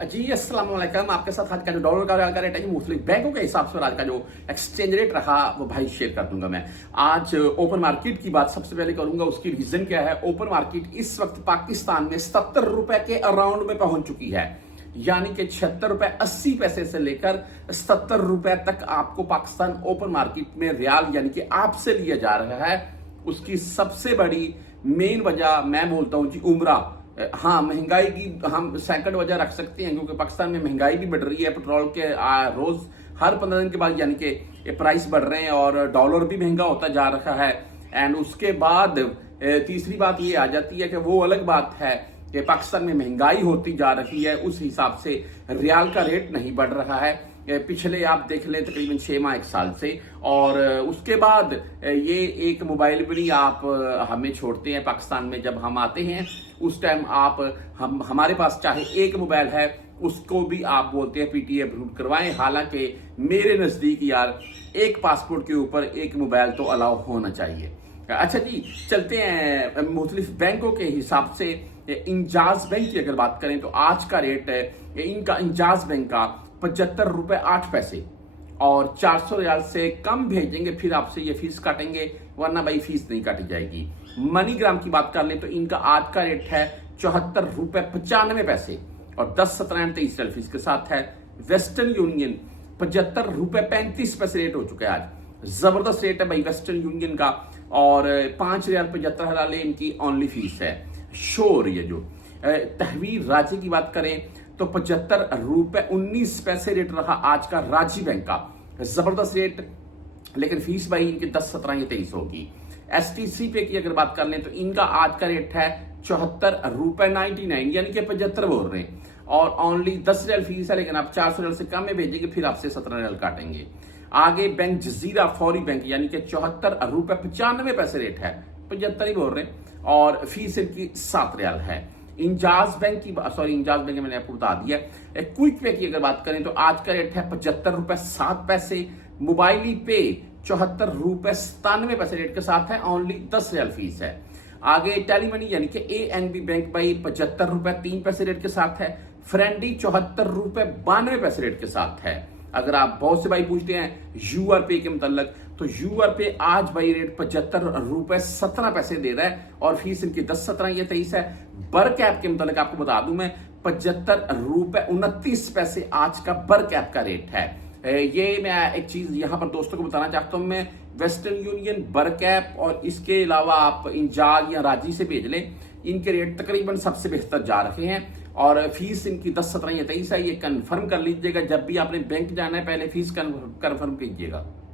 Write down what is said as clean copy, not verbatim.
जी अस्सलाम वालेकुम। आपके साथ आज का जो डॉलर का रेट है, मुख्तलिफ बैंकों के हिसाब से आज का जो एक्सचेंज रेट रहा वो भाई शेयर कर दूंगा। मैं आज ओपन मार्केट की बात सबसे पहले करूंगा। उसकी रीजन क्या है? ओपन मार्केट इस वक्त पाकिस्तान में 77 रुपए के अराउंड में पहुंच चुकी है, यानी कि 76 रुपए 80 पैसे से लेकर 77 रुपए तक आपको पाकिस्तान ओपन मार्केट में रियाल यानी कि आपसे लिया जा रहा है। उसकी सबसे बड़ी मेन वजह मैं बोलता हूं जी उम्रा। हाँ, महंगाई की हम सेकंड वजह रख सकते हैं, क्योंकि पाकिस्तान में महंगाई भी बढ़ रही है। पेट्रोल के रोज हर 15 दिन के बाद यानी कि ये प्राइस बढ़ रहे हैं और डॉलर भी महंगा होता जा रहा है। एंड उसके बाद तीसरी बात ये आ जाती है कि वो अलग बात है कि पाकिस्तान में महंगाई होती जा रही है, उस हिसाब से रियाल का रेट नहीं बढ़ रहा है पिछले आप देख लें तकरीबन 6 माह 1 साल से। और उसके बाद ये एक मोबाइल भी आप हमें छोड़ते हैं पाकिस्तान में। जब हम आते हैं उस टाइम आप हमारे पास चाहे एक मोबाइल है उसको भी आप बोलते हैं पीटीए अप्रूव करवाएं। हालांकि मेरे नजदीक यार एक पासपोर्ट के ऊपर एक मोबाइल तो अलाउ होना चाहिए। अच्छा जी, चलते हैं मुख्तलिफ बैंकों के हिसाब से। इंजाज बैंक की अगर बात करें तो आज का रेट इनका इंजाज बैंक का 75 रुपए 8 पैसे और 400 रियाल से कम भेजेंगे फिर आपसे ये फीस काटेंगे, वरना भाई फीस नहीं काटी जाएगी। मनीग्राम की बात कर ले तो इनका आज का रेट है 74 रुपए 95 पैसे और 10 17 23 रियाल फीस के साथ है। वेस्टर्न यूनियन 75 रुपए 35 पैसे रेट हो चुका है आज। जबरदस्त रेट है भाई वेस्टर्न यूनियन का और 5 रियाल 75 रियाल इनकी ओनली फीस है। शोर ये जो तहवीर रांची की बात करें तो 75 रुपए 19 पैसे रेट रहा आज का रांची बैंक का। जबरदस्त रेट, लेकिन फीस भाई इनकी 10 17 या 23 होगी। एसटीसी पे की अगर बात कर लें तो इनका आज का रेट है 74 रुपए 99 यानी कि 75 बोल रहे हैं और ओनली 10 रियाल फीस है, लेकिन आप 400 रियाल से कम में भेजेंगे फिर आपसे 17 रियाल काटेंगे। आगे बैंक जजीरा फौरी बैंक यानी कि 74 रुपए 95 पैसे रेट है, 75 ही बोल रहे हैं और फीस इनकी 7 रियाल है। इंजाज बैंक की मैंने आपको बता दिया। क्विक पे की अगर बात करें तो आज का रेट है 75 रुपए 7 पैसे। मोबाइली पे 74 रुपए 97 पैसे रेट के साथ है, ओनली 10 रियाल फीस है। आगे टेलीमनी यानी कि एएनबी बैंक भाई 75 रुपए 3 पैसे रेट के साथ है। फ्रेंडी 74 रुपए 92 पैसे रेट के साथ है। अगर आप बहुत से भाई पूछते हैं यूआर पे के मतलब, तो यूआर पे आज भाई रेट 75 रुपए 17 पैसे दे रहा है और फीस इनकी 10 17 या 23 है। बर कैप के मतलब आपको बता दूं मैं 75 रुपए 29 पैसे आज का बर कैप का रेट है। ये मैं एक चीज यहां पर दोस्तों को बताना चाहता हूं, मैं वेस्टर्न यूनियन, बर कैप और इसके अलावा आप इंजाज या रांची से भेज लें, इनके रेट तकरीबन सबसे बेहतर जा रहे हैं और फीस इनकी 10 17 या 23 है। ये कंफर्म कर लीजिएगा, जब भी आपने बैंक जाना है पहले फीस कंफर्म कीजिएगा।